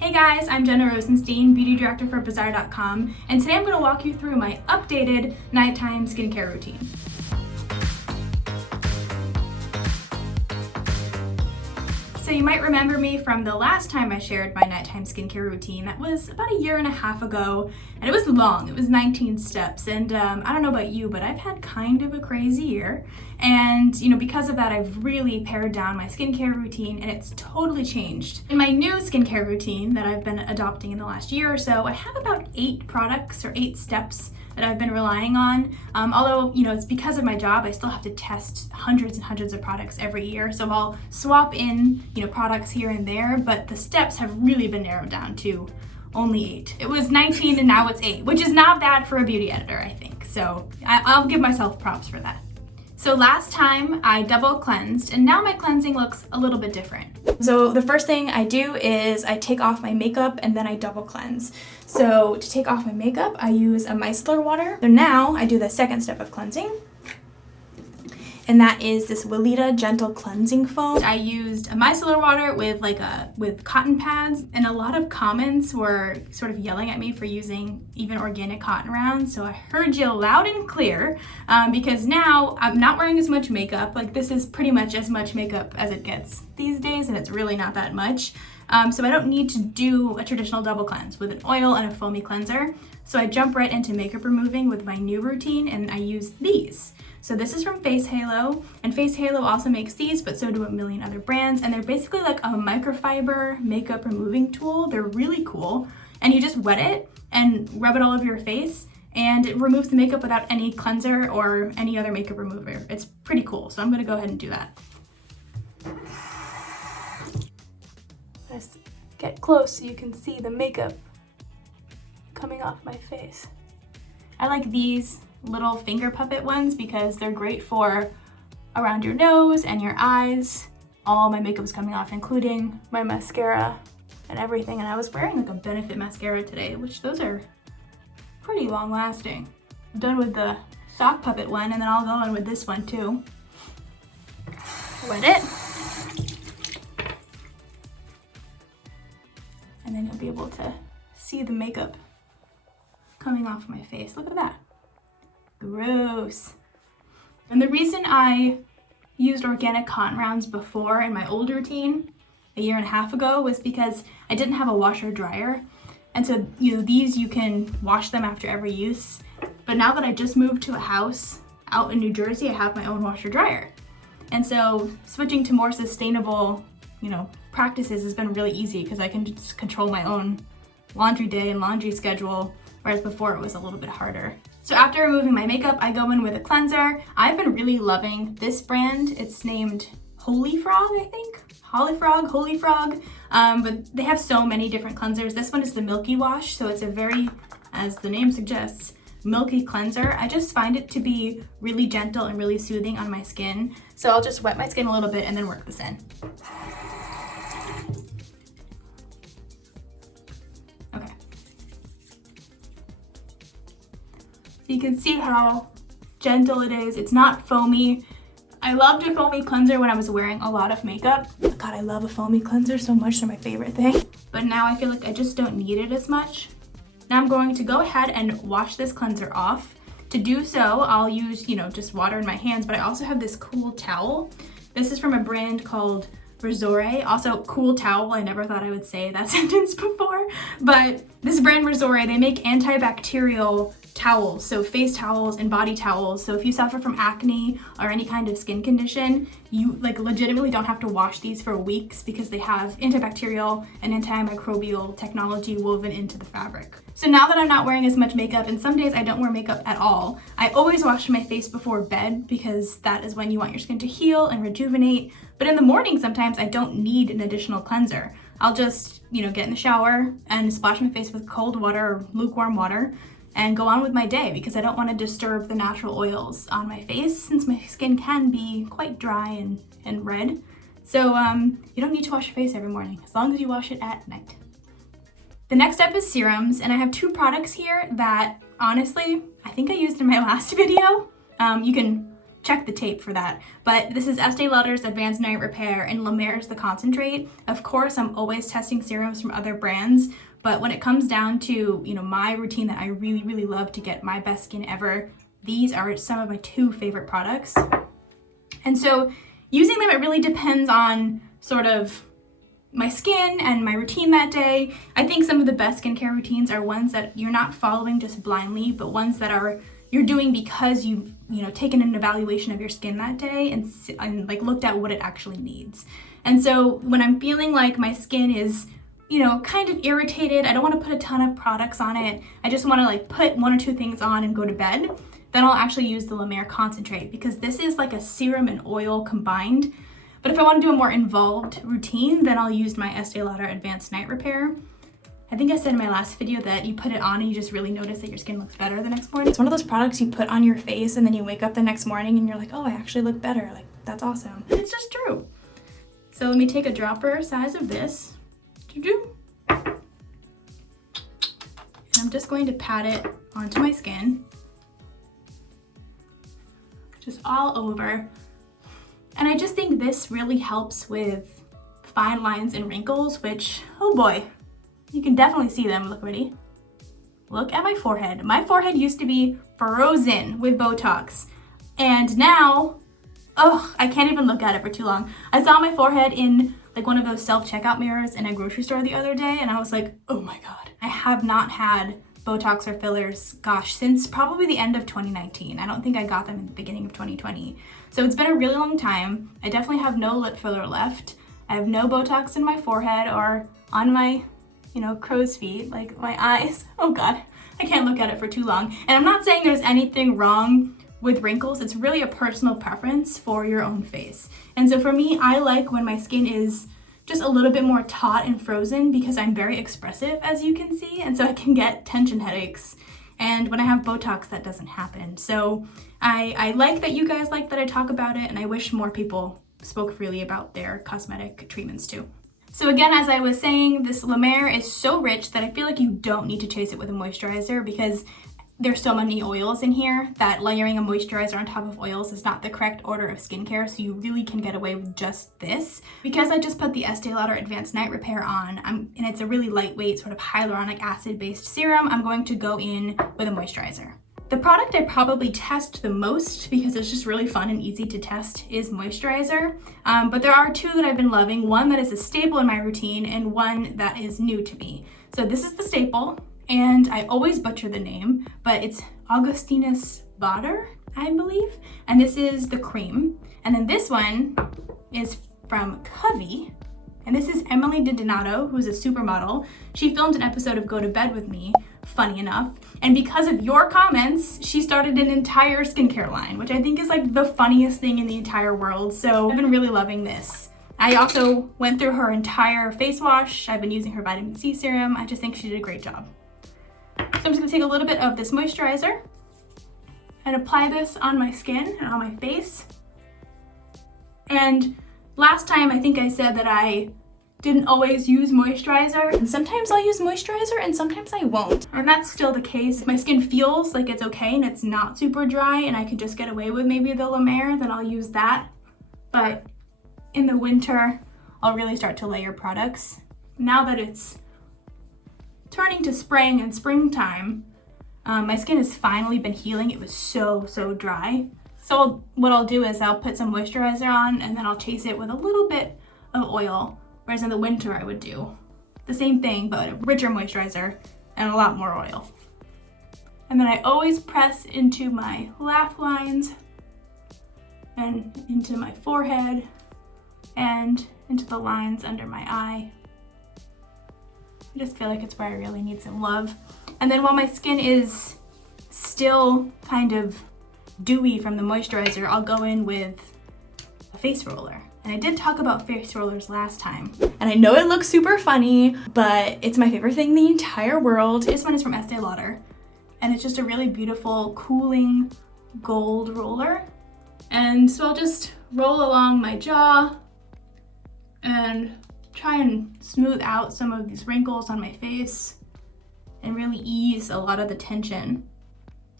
Hey guys, I'm Jenna Rosenstein, beauty director for BAZAAR.com, and today I'm going to walk you through my updated nighttime skincare routine. So you might remember me from the last time I shared my nighttime skincare routine. That was about 1.5 years ago, and it was long. It was 19 steps, and I don't know about you, but I've had kind of a crazy year. And because of that, I've really pared down my skincare routine, and it's totally changed. In my new skincare routine that I've been adopting in the last year or so, I have about 8 products or 8 steps that I've been relying on. Although, it's because of my job, I still have to test hundreds and hundreds of products every year. So I'll swap in, products here and there, but the steps have really been narrowed down to only 8. It was 19 and now it's 8, which is not bad for a beauty editor, I think. So I'll give myself props for that. So last time I double cleansed, and now my cleansing looks a little bit different. So the first thing I do is I take off my makeup and then I double cleanse. So to take off my makeup, I use a micellar water. So now I do the second step of cleansing, and that is this Weleda Gentle Cleansing Foam. I used a micellar water with cotton pads, and a lot of comments were sort of yelling at me for using even organic cotton rounds. So I heard you loud and clear, because now I'm not wearing as much makeup. This is pretty much as much makeup as it gets these days, and it's really not that much. So I don't need to do a traditional double cleanse with an oil and a foamy cleanser. So I jump right into makeup removing with my new routine, and I use these. So this is from Face Halo, and Face Halo also makes these, but so do a million other brands, and they're basically like a microfiber makeup removing tool. They're really cool, and you just wet it and rub it all over your face, and it removes the makeup without any cleanser or any other makeup remover. It's pretty cool, so I'm gonna go ahead and do that. Just get close so you can see the makeup coming off my face. I like these little finger puppet ones because they're great for around your nose and your eyes. All my makeup is coming off, including my mascara and everything. And I was wearing a Benefit mascara today, which those are pretty long lasting. I'm done with the sock puppet one, and then I'll go in with this one too. Wet it. And then you'll be able to see the makeup coming off my face. Look at that. Gross. And the reason I used organic cotton rounds before in my old routine 1.5 years ago was because I didn't have a washer dryer. And so, these you can wash them after every use. But now that I just moved to a house out in New Jersey, I have my own washer dryer. And so switching to more sustainable, practices has been really easy because I can just control my own laundry day and laundry schedule, whereas before it was a little bit harder. So after removing my makeup, I go in with a cleanser. I've been really loving this brand. It's named HOLIFROG, I think. HOLIFROG. But they have so many different cleansers. This one is the Milky Wash, so it's a very, as the name suggests, milky cleanser. I just find it to be really gentle and really soothing on my skin. So I'll just wet my skin a little bit and then work this in. Okay. So you can see how gentle it is. It's not foamy. I loved a foamy cleanser when I was wearing a lot of makeup. God, I love a foamy cleanser so much. They're my favorite thing. But now I feel like I just don't need it as much. Now I'm going to go ahead and wash this cleanser off. To do so, I'll use, just water in my hands, but I also have this cool towel. This is from a brand called RESORE. Also, cool towel. I never thought I would say that sentence before, but this brand RESORE, they make antibacterial towels, so face towels and body towels. So if you suffer from acne or any kind of skin condition, you legitimately don't have to wash these for weeks because they have antibacterial and antimicrobial technology woven into the fabric. So now that I'm not wearing as much makeup, and some days I don't wear makeup at all, I always wash my face before bed because that is when you want your skin to heal and rejuvenate. But in the morning, sometimes I don't need an additional cleanser. I'll just, get in the shower and splash my face with cold water or lukewarm water and go on with my day because I don't want to disturb the natural oils on my face since my skin can be quite dry and red. So you don't need to wash your face every morning as long as you wash it at night. The next step is serums, and I have 2 products here that honestly, I think I used in my last video. You can check the tape for that. But this is Estee Lauder's Advanced Night Repair and La Mer's the concentrate. Of course, I'm always testing serums from other brands, but when it comes down to, you know, my routine that I really, really love to get my best skin ever, these are some of my 2 favorite products. And so using them, it really depends on sort of my skin and my routine that day. I think some of the best skincare routines are ones that you're not following just blindly, but ones that are you're doing because you've, you know, taken an evaluation of your skin that day and like looked at what it actually needs. And so when I'm feeling like my skin is, you know, kind of irritated, I don't want to put a ton of products on it, I just want to like put 1 or 2 things on and go to bed, then I'll actually use the La Mer concentrate, because this is like a serum and oil combined. But if I want to do a more involved routine, then I'll use my Estee Lauder Advanced Night Repair. I think I said in my last video that you put it on and you just really notice that your skin looks better the next morning. It's one of those products you put on your face and then you wake up the next morning and you're like, oh, I actually look better. Like, that's awesome. It's just true. So let me take a dropper size of this. And I'm just going to pat it onto my skin. Just all over. And I just think this really helps with fine lines and wrinkles, which, oh boy, you can definitely see them. Look, ready? Look at my forehead. My forehead used to be frozen with Botox. And now, oh, I can't even look at it for too long. I saw my forehead in like one of those self-checkout mirrors in a grocery store the other day, and I was like, oh my God. I have not had Botox or fillers, gosh, since probably the end of 2019. I don't think I got them in the beginning of 2020. So it's been a really long time. I definitely have no lip filler left. I have no Botox in my forehead or on my, you know, crow's feet, like my eyes. Oh God, I can't look at it for too long. And I'm not saying there's anything wrong with wrinkles. It's really a personal preference for your own face. And so for me, I like when my skin is just a little bit more taut and frozen, because I'm very expressive, as you can see. And so I can get tension headaches. And when I have Botox, that doesn't happen. So I like that you guys like that I talk about it, and I wish more people spoke freely about their cosmetic treatments too. So again, as I was saying, this La Mer is so rich that I feel like you don't need to chase it with a moisturizer, because there's so many oils in here that layering a moisturizer on top of oils is not the correct order of skincare, so you really can get away with just this. Because I just put the Estee Lauder Advanced Night Repair on, and it's a really lightweight sort of hyaluronic acid-based serum, I'm going to go in with a moisturizer. The product I probably test the most, because it's just really fun and easy to test, is moisturizer. But there are 2 that I've been loving, one that is a staple in my routine and one that is new to me. So this is the staple, and I always butcher the name, but it's AUGUSTINUS LAUDER, I believe. And this is the cream. And then this one is from Covey. And this is Emily DiDonato, who's a supermodel. She filmed an episode of Go to Bed with Me, funny enough. And because of your comments, she started an entire skincare line, which I think is like the funniest thing in the entire world. So I've been really loving this. I also went through her entire face wash. I've been using her vitamin C serum. I just think she did a great job. So I'm just gonna take a little bit of this moisturizer and apply this on my skin and on my face. And last time, I think I said that I didn't always use moisturizer, and sometimes I'll use moisturizer and sometimes I won't. And that's still the case. If my skin feels like it's okay and it's not super dry and I can just get away with maybe the La Mer, then I'll use that. But in the winter, I'll really start to layer products. Now that it's turning to spring and springtime, my skin has finally been healing. It was so dry. So what I'll do is I'll put some moisturizer on, and then I'll chase it with a little bit of oil. Whereas in the winter, I would do the same thing, but a richer moisturizer and a lot more oil. And then I always press into my laugh lines and into my forehead and into the lines under my eye. I just feel like it's where I really need some love. And then while my skin is still kind of dewy from the moisturizer, I'll go in with a face roller. And I did talk about face rollers last time. And I know it looks super funny, but it's my favorite thing in the entire world. This one is from Estee Lauder. And it's just a really beautiful, cooling gold roller. And so I'll just roll along my jaw and try and smooth out some of these wrinkles on my face and really ease a lot of the tension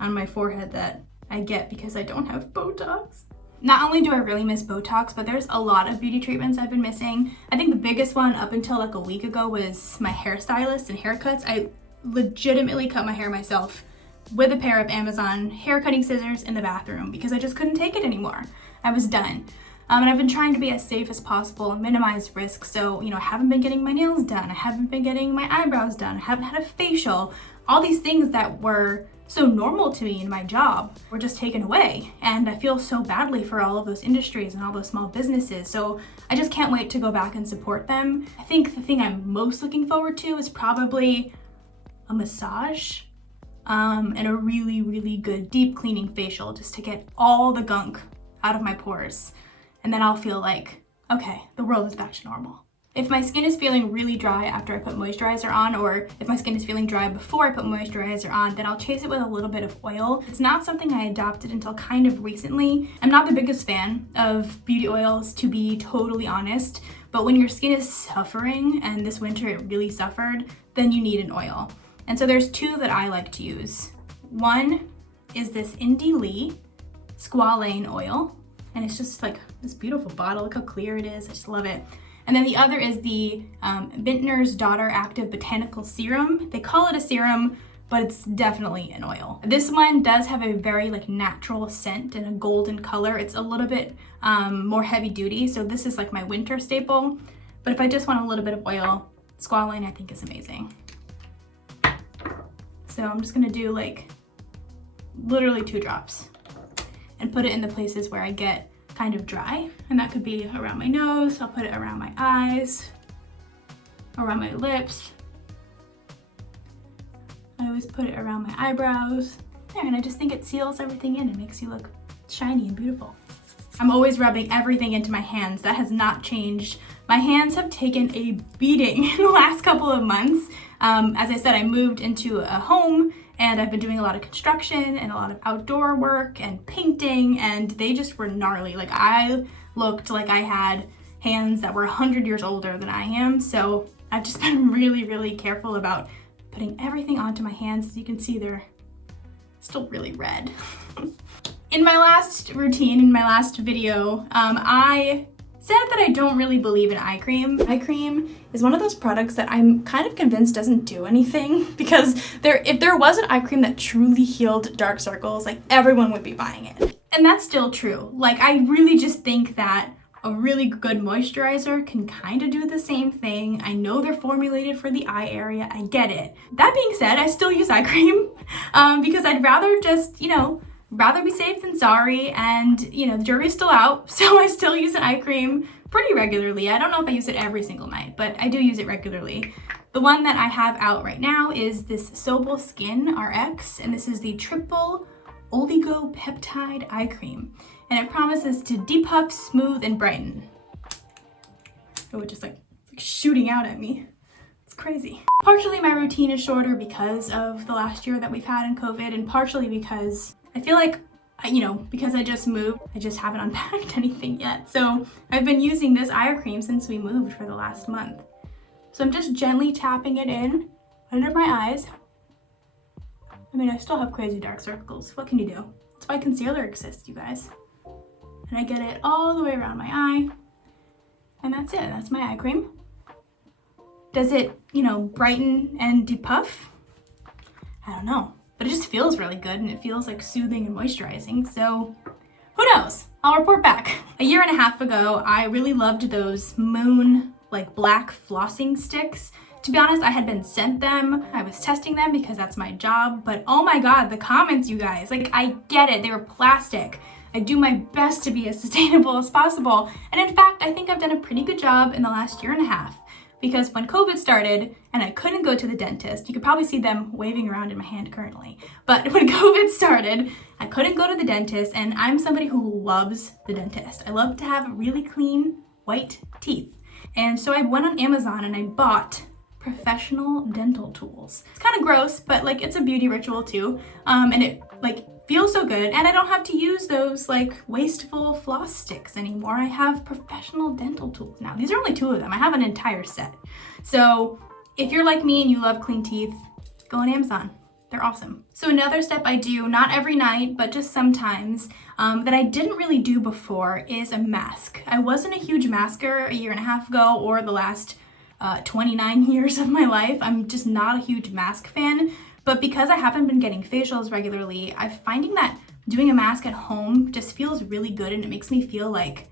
on my forehead that I get because I don't have Botox. Not only do I really miss Botox, but there's a lot of beauty treatments I've been missing. I think the biggest one up until like a week ago was my hairstylist and haircuts. I legitimately cut my hair myself with a pair of Amazon hair cutting scissors in the bathroom because I just couldn't take it anymore. I was done. And I've been trying to be as safe as possible and minimize risk. So, you know, I haven't been getting my nails done. I haven't been getting my eyebrows done. I haven't had a facial. All these things that were so normal to me in my job were just taken away. And I feel so badly for all of those industries and all those small businesses. So I just can't wait to go back and support them. I think the thing I'm most looking forward to is probably a massage and a really, really good deep cleaning facial just to get all the gunk out of my pores. And then I'll feel like, okay, the world is back to normal. If my skin is feeling really dry after I put moisturizer on, or if my skin is feeling dry before I put moisturizer on, then I'll chase it with a little bit of oil. It's not something I adopted until kind of recently. I'm not the biggest fan of beauty oils, to be totally honest, but when your skin is suffering, and this winter it really suffered, then you need an oil. And so there's two that I like to use. One is this Indie Lee Squalane oil, and it's just like this beautiful bottle. Look how clear it is. I just love it. And then the other is the VINTNER'S Daughter Active Botanical Serum. They call it a serum, but it's definitely an oil. This one does have a very like natural scent and a golden color. It's a little bit more heavy duty, so this is like my winter staple. But if I just want a little bit of oil, Squalane I think is amazing. So I'm just gonna do like literally 2 drops and put it in the places where I get kind of dry, and that could be around my nose. I'll put it around my eyes, around my lips. I always put it around my eyebrows. There, and I just think it seals everything in. It makes you look shiny and beautiful. I'm always rubbing everything into my hands. That has not changed. My hands have taken a beating in the last couple of months. As I said, I moved into a home and I've been doing a lot of construction and a lot of outdoor work and painting, and they just were gnarly. Like I looked like I had hands that were 100 years older than I am. So I've just been really, really careful about putting everything onto my hands. As you can see, they're still really red. In my last routine, in my last video, I said that I don't really believe in eye cream. Eye cream is one of those products that I'm kind of convinced doesn't do anything, because if there was an eye cream that truly healed dark circles, like everyone would be buying it. And that's still true. Like I really just think that a really good moisturizer can kind of do the same thing. I know they're formulated for the eye area, I get it. That being said, I still use eye cream because I'd rather just, you know, rather be safe than sorry, and you know, the jury's still out, so I still use an eye cream pretty regularly. I don't know if I use it every single night, but I do use it regularly. The one that I have out right now is this SOBEL Skin RX, and this is the triple OLIGO peptide eye cream, and it promises to depuff, smooth, and brighten. Oh, it just like shooting out at me. It's crazy. Partially my routine is shorter because of the last year that we've had in COVID, and partially because I feel like, you know, because I just moved, I just haven't unpacked anything yet. So I've been using this eye cream since we moved for the last month. So I'm just gently tapping it in under my eyes. I mean, I still have crazy dark circles. What can you do? That's why concealer exists, you guys. And I get it all the way around my eye. And that's it. That's my eye cream. Does it, you know, brighten and depuff? I don't know. But it just feels really good, and it feels like soothing and moisturizing, so who knows? I'll report back. A year and a half ago, I really loved those Moon like black flossing sticks. To be honest, I had been sent them. I was testing them because that's my job, but oh my God, the comments, you guys, like I get it, they were plastic. I do my best to be as sustainable as possible. And in fact, I think I've done a pretty good job in the last year and a half. Because when COVID started and I couldn't go to the dentist, you could probably see them waving around in my hand currently, but when COVID started, I couldn't go to the dentist, and I'm somebody who loves the dentist. I love to have really clean, white teeth. And so I went on Amazon and I bought professional dental tools. It's kind of gross, but like it's a beauty ritual too. And it like feels so good, and I don't have to use those like wasteful floss sticks anymore. I have professional dental tools now. These are only 2 of them. I have an entire set. So if you're like me and you love clean teeth, go on Amazon. They're awesome. So another step I do, not every night, but just sometimes, that I didn't really do before is a mask. I wasn't a huge masker a year and a half ago or the last 29 years of my life. I'm just not a huge mask fan, but because I haven't been getting facials regularly, I'm finding that doing a mask at home just feels really good, and it makes me feel like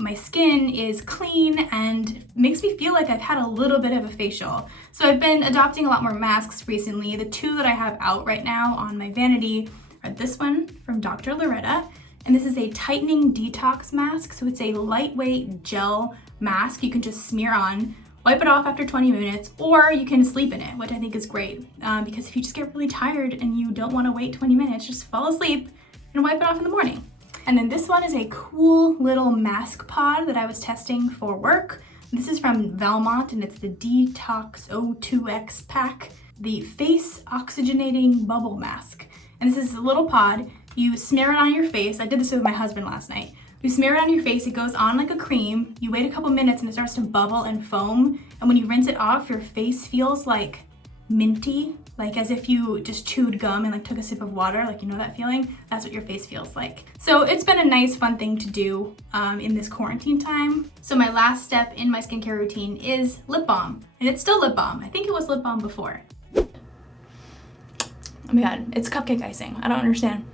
my skin is clean and makes me feel like I've had a little bit of a facial. So I've been adopting a lot more masks recently. The two that I have out right now on my vanity are this one from Dr. Loretta, and this is a tightening detox mask. So it's a lightweight gel mask you can just smear on, wipe it off after 20 minutes, or you can sleep in it, which I think is great. Because if you just get really tired and you don't want to wait 20 minutes, just fall asleep and wipe it off in the morning. And then this one is a cool little mask pod that I was testing for work. This is from Valmont, and it's the Detox O2X pack, the face oxygenating bubble mask. And this is a little pod. You smear it on your face. I did this with my husband last night. You smear it on your face, it goes on like a cream. You wait a couple minutes and it starts to bubble and foam. And when you rinse it off, your face feels like minty, like as if you just chewed gum and like took a sip of water, like, you know that feeling? That's what your face feels like. So it's been a nice fun thing to do in this quarantine time. So my last step in my skincare routine is lip balm, and it's still lip balm. I think it was lip balm before. Oh my god, it's cupcake icing. I don't understand.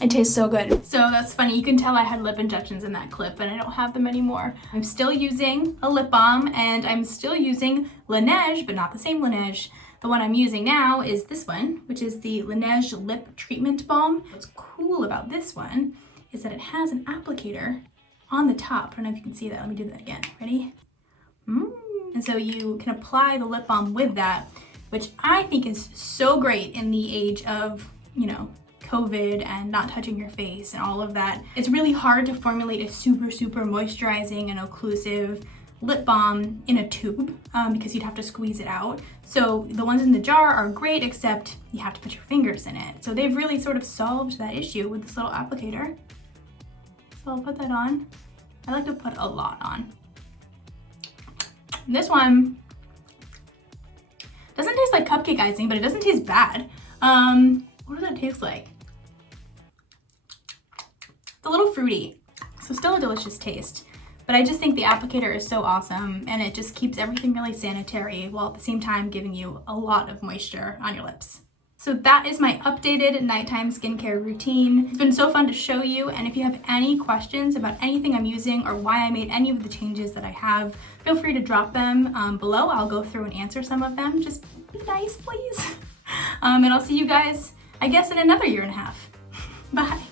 It tastes so good. So that's funny, you can tell I had lip injections in that clip, and I don't have them anymore. I'm still using a lip balm, and I'm still using Laneige, but not the same Laneige. The one I'm using now is this one, which is the Laneige Lip Treatment Balm. What's cool about this one is that it has an applicator on the top. I don't know if you can see that. Let me do that again. Ready? And so you can apply the lip balm with that, which I think is so great in the age of, you know, COVID and not touching your face and all of that. It's really hard to formulate a super moisturizing and occlusive lip balm in a tube because you'd have to squeeze it out. So the ones in the jar are great, except you have to put your fingers in it. So they've really sort of solved that issue with this little applicator. So I'll put that on. I like to put a lot on. And this one doesn't taste like cupcake icing, but it doesn't taste bad. What does that taste like? It's a little fruity, so still a delicious taste. But I just think the applicator is so awesome, and it just keeps everything really sanitary while at the same time giving you a lot of moisture on your lips. So that is my updated nighttime skincare routine. It's been so fun to show you, and if you have any questions about anything I'm using or why I made any of the changes that I have, feel free to drop them below. I'll go through and answer some of them. Just be nice, please. And I'll see you guys, I guess, in another year and a half. Bye.